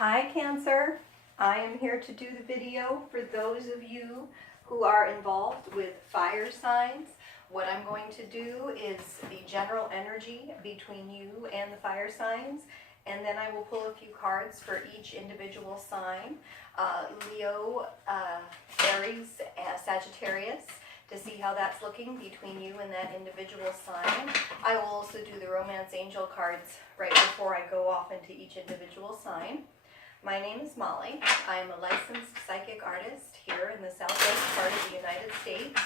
Hi Cancer, I am here to do the video for those of you who are involved with fire signs. What I'm going to do is the general energy between you and the fire signs, and then I will pull a few cards for each individual sign. Leo, Aries, Sagittarius, to see how that's looking between you and that individual sign. I will also do the romance angel cards right before I go off into each individual sign. My name is Molly. I am a licensed psychic artist here in the southwest part of the United States.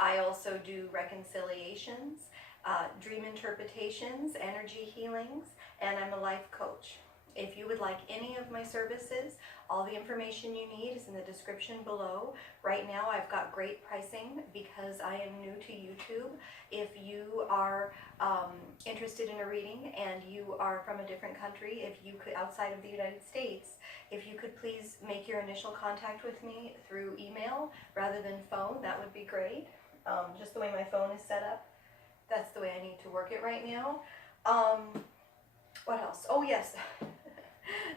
I also do reconciliations, dream interpretations, energy healings, and I'm a life coach. If you would like any of my services, all the information you need is in the description below. Right now I've got great pricing because I am new to YouTube. If you are interested in a reading and you are from a different country, if you could, outside of the United States, if you could please make your initial contact with me through email rather than phone, that would be great. Just the way my phone is set up, that's the way I need to work it right now. What else? Oh yes.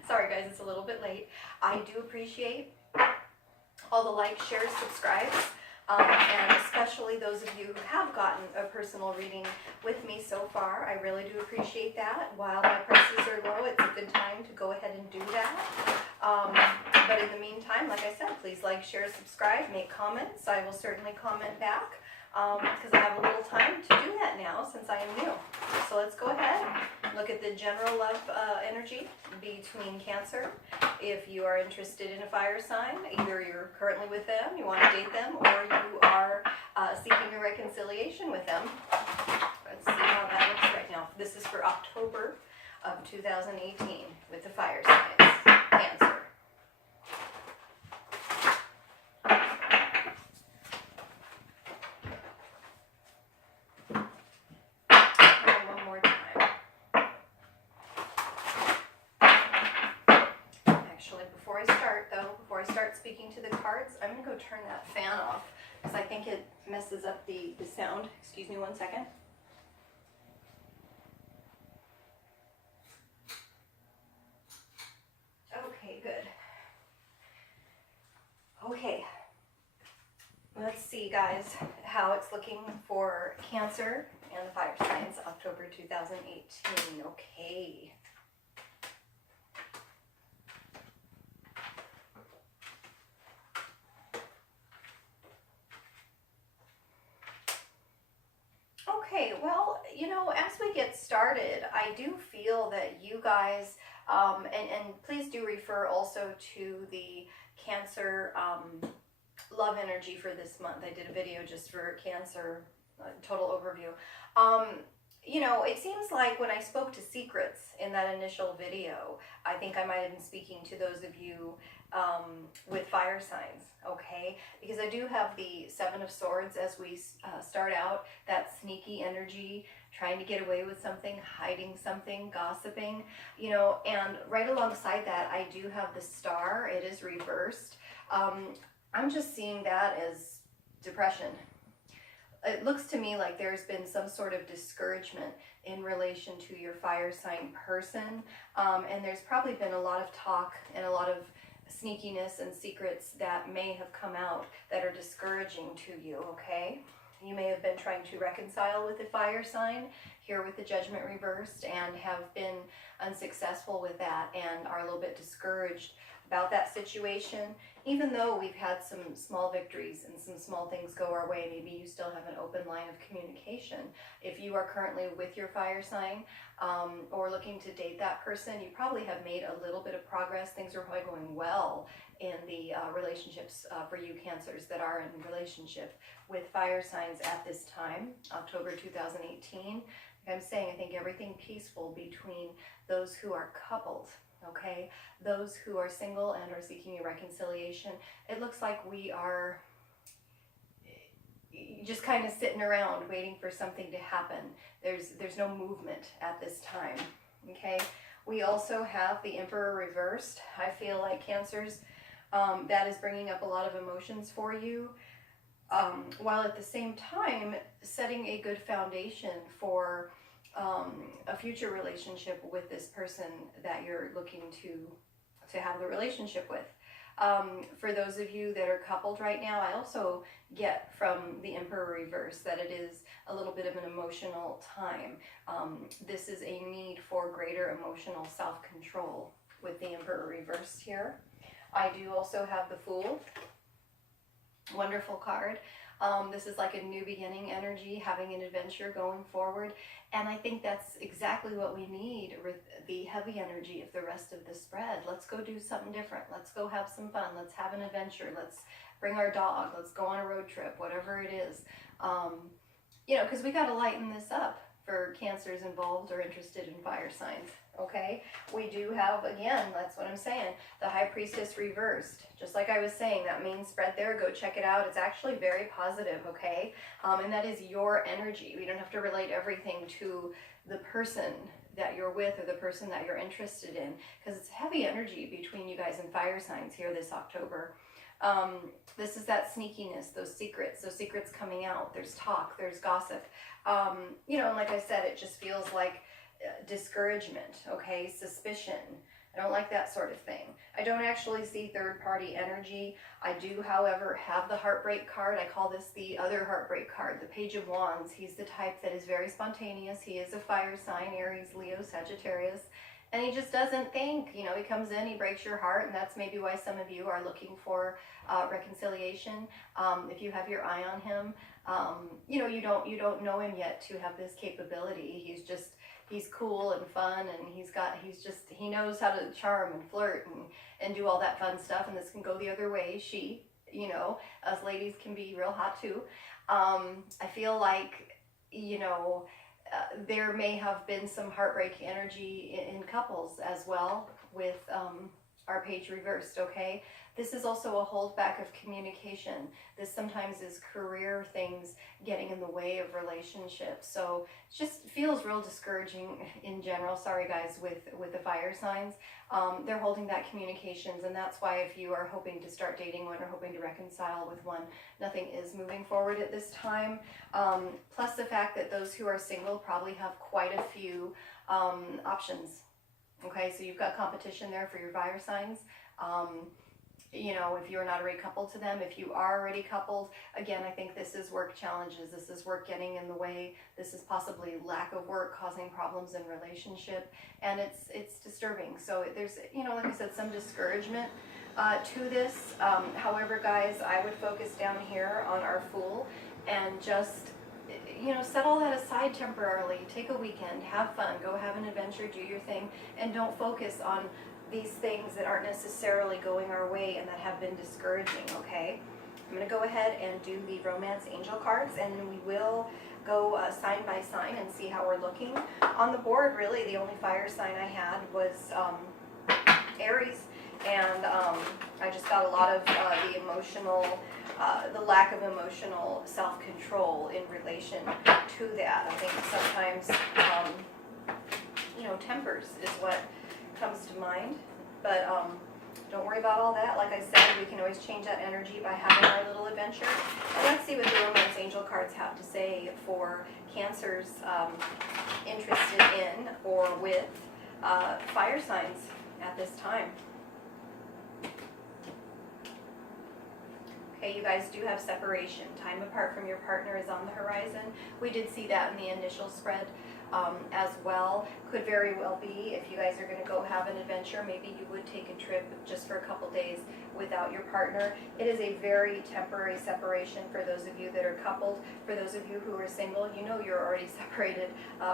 Sorry guys, it's a little bit late. I do appreciate all the likes, shares, subscribes, and especially those of you who have gotten a personal reading with me so far. I really do appreciate that. While my prices are low, it's a good time to go ahead and do that. But in the meantime, like I said, please like, share, subscribe, make comments. I will certainly comment back because I have a little time to do that now since I am new. So let's go ahead and look at the general love energy between Cancer. If you are interested in a fire sign, either you're currently with them, you want to date them, or you are seeking a reconciliation with them. Let's see how that looks right now. This is for October of 2018 with the fire signs, Cancer. Before I start speaking to the cards, I'm going to go turn that fan off because I think it messes up the sound. Excuse me one second. Okay, good. Okay, let's see guys how it's looking for Cancer and the fire signs October 2018. Okay. Okay, well, you know, as we get started, I do feel that you guys, and please do refer also to the Cancer love energy for this month. I did a video just for Cancer, total overview. You know, it seems like when I spoke to secrets in that initial video, I think I might have been speaking to those of you with fire signs, okay? Because I do have the Seven of Swords as we start out, that sneaky energy, trying to get away with something, hiding something, gossiping, you know, and right alongside that, I do have the Star. It is reversed. I'm just seeing that as depression. It looks to me like there's been some sort of discouragement in relation to your fire sign person, and there's probably been a lot of talk and a lot of sneakiness and secrets that may have come out that are discouraging to you, okay? You may have been trying to reconcile with the fire sign here with the Judgment reversed and have been unsuccessful with that and are a little bit discouraged about that situation. Even though we've had some small victories and some small things go our way, maybe you still have an open line of communication. If you are currently with your fire sign or looking to date that person, you probably have made a little bit of progress. Things are probably going well in the relationships for you Cancers that are in relationship with fire signs at this time, October 2018. Like I'm saying, I think everything peaceful between those who are coupled. Okay, those who are single and are seeking a reconciliation, it looks like we are just kind of sitting around waiting for something to happen. There's no movement at this time. Okay, we also have the Emperor reversed. I feel like Cancers, that is bringing up a lot of emotions for you, while at the same time setting a good foundation for a future relationship with this person that you're looking to to have the relationship with. For those of you that are coupled right now, I also get from the Emperor reverse that it is a little bit of an emotional time. This is a need for greater emotional self-control with the Emperor reverse here. I do also have the Fool. Wonderful card. This is like a new beginning energy, having an adventure going forward. And I think that's exactly what we need with the heavy energy of the rest of the spread. Let's go do something different. Let's go have some fun. Let's have an adventure. Let's bring our dog. Let's go on a road trip, whatever it is. You know, because we got to lighten this up for Cancers involved or interested in fire signs. Okay, we do have, again, that's what I'm saying, the High Priestess reversed. Just like I was saying, that main spread there, go check it out. It's actually very positive, okay? And that is your energy. We don't have to relate everything to the person that you're with or the person that you're interested in, because it's heavy energy between you guys and fire signs here this October. This is that sneakiness, those secrets coming out. There's talk, there's gossip. You know, and like I said, it just feels like discouragement, okay, suspicion. I don't like that sort of thing. I don't actually see third-party energy. I do, however, have the Heartbreak card. I call this the other Heartbreak card, the Page of Wands. He's the type that is very spontaneous. He is a fire sign, Aries, Leo, Sagittarius, and he just doesn't think. You know, he comes in, he breaks your heart, and that's maybe why some of you are looking for reconciliation. If you have your eye on him, you know, you don't know him yet to have this capability. He's cool and fun, and he knows how to charm and flirt and do all that fun stuff, and this can go the other way. You know, us ladies can be real hot too. I feel like, you know, there may have been some heartbreak energy in couples as well with our page reversed, okay? This is also a holdback of communication. This sometimes is career things getting in the way of relationships. So it just feels real discouraging in general. Sorry guys, with the fire signs. They're holding back communications, and that's why if you are hoping to start dating one or hoping to reconcile with one, nothing is moving forward at this time. Plus the fact that those who are single probably have quite a few options. Okay, so you've got competition there for your fire signs. You know, if you're not already coupled to them, if you are already coupled, again, I think this is work challenges. This is work getting in the way. This is possibly lack of work causing problems in relationship, and it's disturbing. So there's, you know, like I said, some discouragement to this. However, guys, I would focus down here on our Fool and just, you know, set all that aside temporarily. Take a weekend, have fun, go have an adventure, do your thing, and don't focus on these things that aren't necessarily going our way and that have been discouraging, okay? I'm going to go ahead and do the Romance Angel cards, and then we will go sign by sign and see how we're looking. On the board, really, the only fire sign I had was Aries, and I just got a lot of the emotional, the lack of emotional self-control in relation to that. I think sometimes, you know, tempers is what comes to mind, but don't worry about all that. Like I said, we can always change that energy by having our little adventure. And let's see what the Romance Angel cards have to say for Cancers interested in or with fire signs at this time. Okay, you guys do have separation. Time apart from your partner is on the horizon. We did see that in the initial spread as well. Could very well be, if you guys are going to go have an adventure, maybe you would take a trip just for a couple days without your partner. It is a very temporary separation for those of you that are coupled. For those of you who are single, you know you're already separated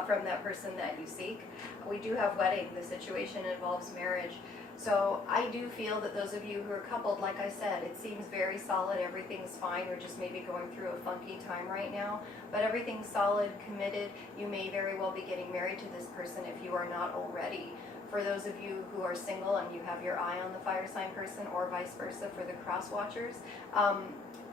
from that person that you seek. We do have wedding. The situation involves marriage. So I do feel that those of you who are coupled, like I said, it seems very solid, everything's fine, we're just maybe going through a funky time right now, but everything's solid, committed. You may very well be getting married to this person if you are not already. For those of you who are single and you have your eye on the fire sign person, or vice versa for the cross watchers,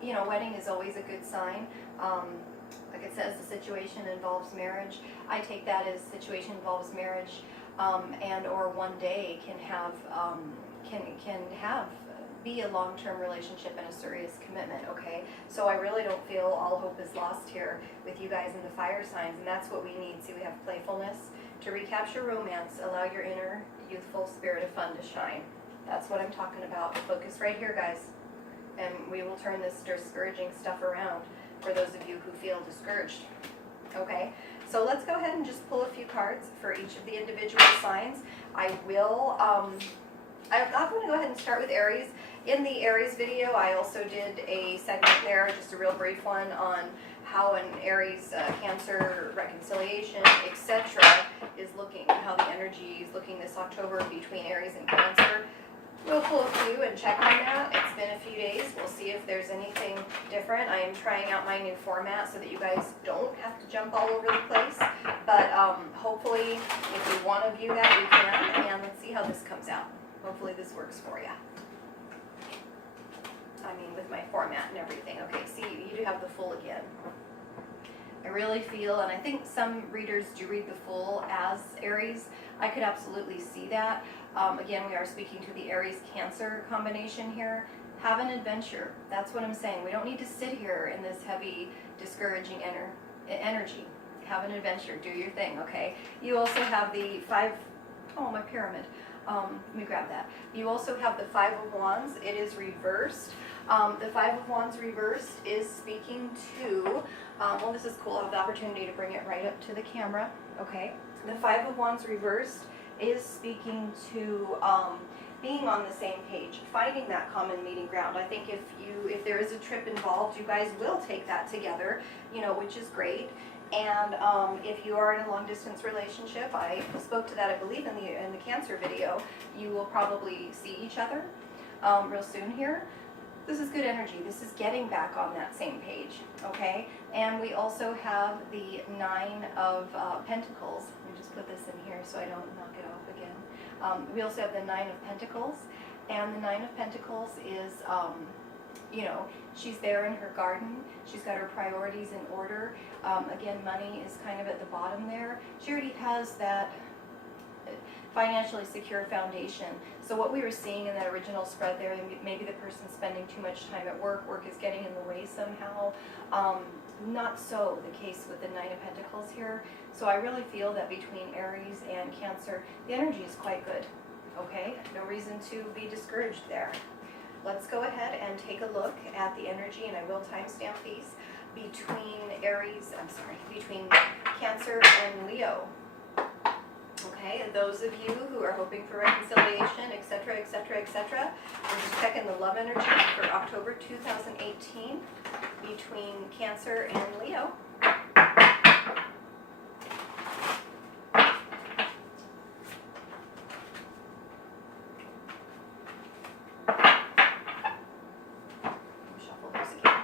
you know, wedding is always a good sign. Like it says, the situation involves marriage. I take that as situation involves marriage. And or one day can have be a long-term relationship and a serious commitment, okay? So I really don't feel all hope is lost here with you guys in the fire signs, and that's what we need. See, we have playfulness to recapture romance, allow your inner youthful spirit of fun to shine. That's what I'm talking about. Focus right here, guys. And we will turn this discouraging stuff around for those of you who feel discouraged. Okay, so let's go ahead and just pull a few cards for each of the individual signs. I'm going to go ahead and start with Aries. In the Aries video, I also did a segment there, just a real brief one on how an Aries Cancer reconciliation, etc. is looking, how the energy is looking this October between Aries and Cancer. We'll pull a few and check on that. It's been a few days. We'll see if there's anything different. I am trying out my new format so that you guys don't have to jump all over the place. But hopefully, if you want to view that, you can. And let's see how this comes out. Hopefully this works for you. I mean, with my format and everything. Okay, see, you do have the full again. I really feel, and I think some readers do read the full as Aries. I could absolutely see that. Again, we are speaking to the Aries-Cancer combination here. Have an adventure. That's what I'm saying. We don't need to sit here in this heavy, discouraging energy. Have an adventure. Do your thing, okay? You also have the my pyramid. Let me grab that. You also have the Five of Wands. It is reversed. The Five of Wands reversed is speaking to, well, this is cool. I have the opportunity to bring it right up to the camera. Okay. The Five of Wands reversed is speaking to being on the same page, finding that common meeting ground. I think if there is a trip involved, you guys will take that together, which is great. And if you are in a long distance relationship, I spoke to that, I believe, in the Cancer video. You will probably see each other real soon here. This is good energy. This is getting back on that same page, okay? And we also have the Nine of Pentacles. Let me just put this in here so I don't knock it off again. We also have the Nine of Pentacles, and the Nine of Pentacles is, she's there in her garden. She's got her priorities in order. Again, money is kind of at the bottom there. She already has that financially secure foundation. So what we were seeing in that original spread there, maybe the person spending too much time at work is getting in the way somehow. Not so the case with the Nine of Pentacles here. So I really feel that between Aries and Cancer, the energy is quite good. Okay, no reason to be discouraged there. Let's go ahead and take a look at the energy, and I will timestamp these, between Cancer and Leo. Okay, and those of you who are hoping for reconciliation, etc., etc., etc., we're just checking the love energy for October 2018 between Cancer and Leo. Shuffle those again.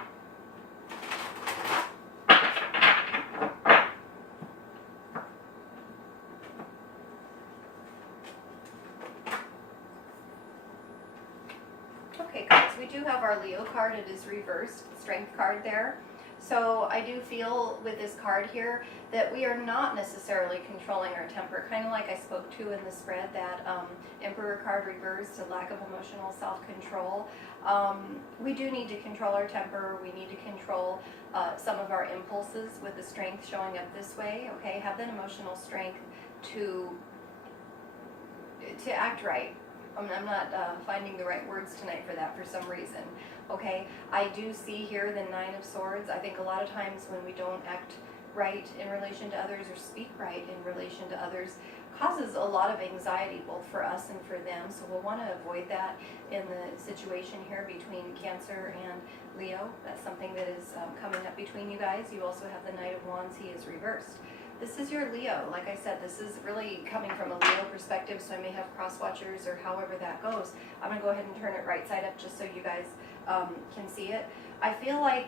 Okay, guys, we do have our Leo card. It is reversed, Strength card there. So I do feel with this card here that we are not necessarily controlling our temper, kind of like I spoke to in the spread, that Emperor card reversed, a lack of emotional self-control. We do need to control our temper. We need to control some of our impulses with the Strength showing up this way. Okay, have that emotional strength to act right. I'm not finding the right words tonight for that for some reason. Okay, I do see here the Nine of Swords. I think a lot of times when we don't act right in relation to others or speak right in relation to others causes a lot of anxiety both for us and for them. So we'll want to avoid that in the situation here between Cancer and Leo. That's something that is coming up between you guys. You also have the Knight of Wands. He is reversed. This is your Leo. Like I said, this is really coming from a Leo perspective, so I may have cross watchers or however that goes. I'm going to go ahead and turn it right side up just so you guys can see it. I feel like,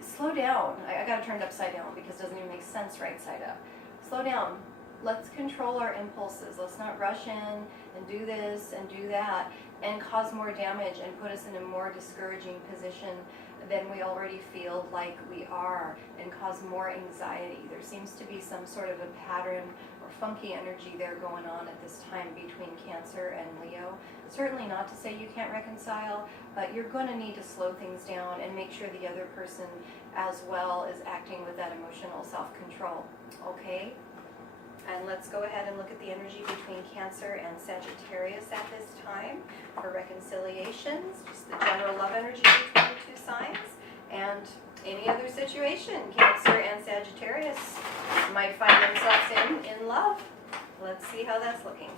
slow down. I got to turn it upside down because it doesn't even make sense right side up. Slow down. Let's control our impulses. Let's not rush in and do this and do that and cause more damage and put us in a more discouraging position than we already feel like we are, and cause more anxiety. There seems to be some sort of a pattern or funky energy there going on at this time between Cancer and Leo. Certainly not to say you can't reconcile, but you're going to need to slow things down and make sure the other person as well is acting with that emotional self-control. Okay? And let's go ahead and look at the energy between Cancer and Sagittarius at this time for reconciliations, just the general love energy between the two signs, and any other situation Cancer and Sagittarius might find themselves in love. Let's see how that's looking.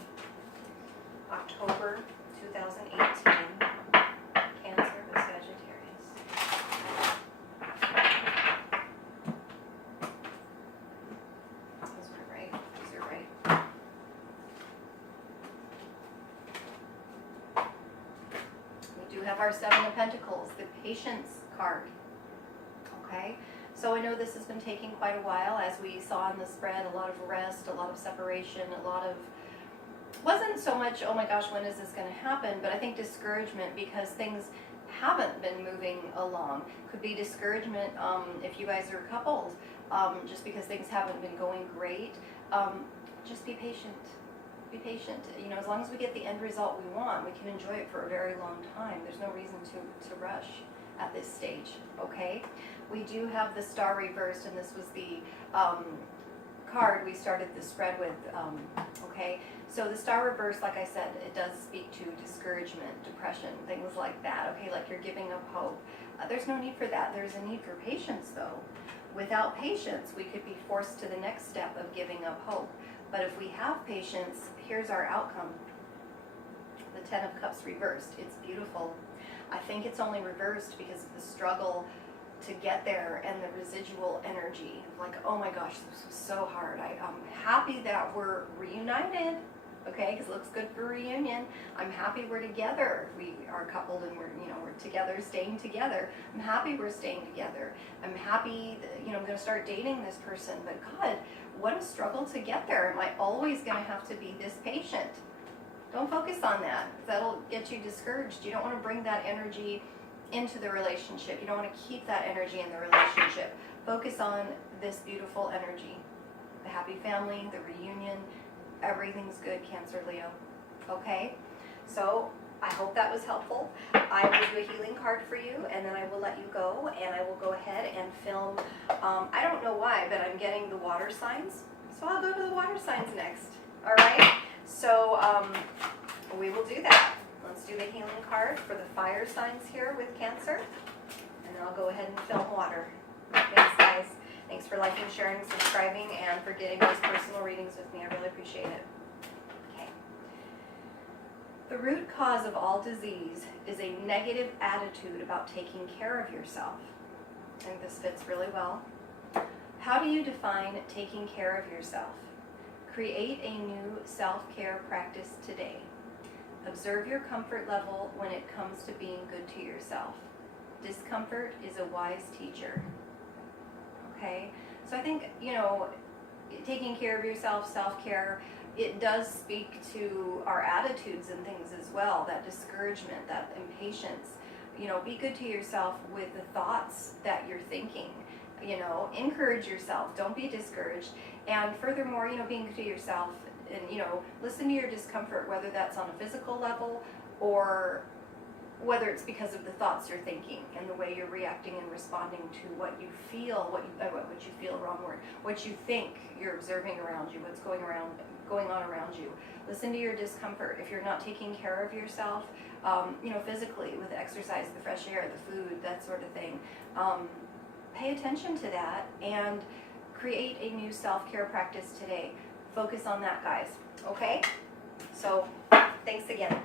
October 2018, Cancer with Sagittarius. Those are right. These are right. We do have our Seven of Pentacles, the Patience card. Okay, so I know this has been taking quite a while, as we saw in the spread, a lot of rest, a lot of separation, a lot of, wasn't so much, oh my gosh, when is this going to happen, but I think discouragement because things haven't been moving along. Could be discouragement if you guys are coupled, just because things haven't been going great. Just be patient. Be patient. You know, as long as we get the end result we want, we can enjoy it for a very long time. There's no reason to rush at this stage, okay? We do have the Star reversed, and this was the card we started the spread with, okay? So the Star reversed, like I said, it does speak to discouragement, depression, things like that, okay? Like you're giving up hope. There's no need for that. There's a need for patience, though. Without patience, we could be forced to the next step of giving up hope. But if we have patience, here's our outcome. The Ten of Cups reversed. It's beautiful. I think it's only reversed because of the struggle to get there and the residual energy. Like, oh my gosh, this was so hard. I'm happy that we're reunited, okay, because it looks good for reunion. I'm happy we're together. We are coupled and we're together, staying together. I'm happy we're staying together. I'm happy that, I'm going to start dating this person. But God, what a struggle to get there. Am I always going to have to be this patient? Don't focus on that. That'll get you discouraged. You don't want to bring that energy into the relationship. You don't want to keep that energy in the relationship. Focus on this beautiful energy. The happy family, the reunion, everything's good, Cancer, Leo. Okay? So I hope that was helpful. I will do a healing card for you, and then I will let you go, and I will go ahead and film. I don't know why, but I'm getting the water signs. So I'll go to the water signs next. All right? So we will do that. Let's do the healing card for the fire signs here with Cancer. And then I'll go ahead and film water. Thanks, guys. Thanks for liking, sharing, subscribing, and for getting those personal readings with me. I really appreciate it. Okay. The root cause of all disease is a negative attitude about taking care of yourself. I think this fits really well. How do you define taking care of yourself? Create a new self-care practice today. Observe your comfort level when it comes to being good to yourself. Discomfort is a wise teacher. Okay? So I think, taking care of yourself, self-care, it does speak to our attitudes and things as well, that discouragement, that impatience. Be good to yourself with the thoughts that you're thinking. Encourage yourself. Don't be discouraged. And furthermore, being good to yourself and, listen to your discomfort, whether that's on a physical level or whether it's because of the thoughts you're thinking and the way you're reacting and responding to what you feel, what you feel, wrong word, what you think you're observing around you, what's going on around you. Listen to your discomfort. If you're not taking care of yourself, physically with exercise, the fresh air, the food, that sort of thing, pay attention to that and create a new self-care practice today. Focus on that, guys. Okay? So, thanks again.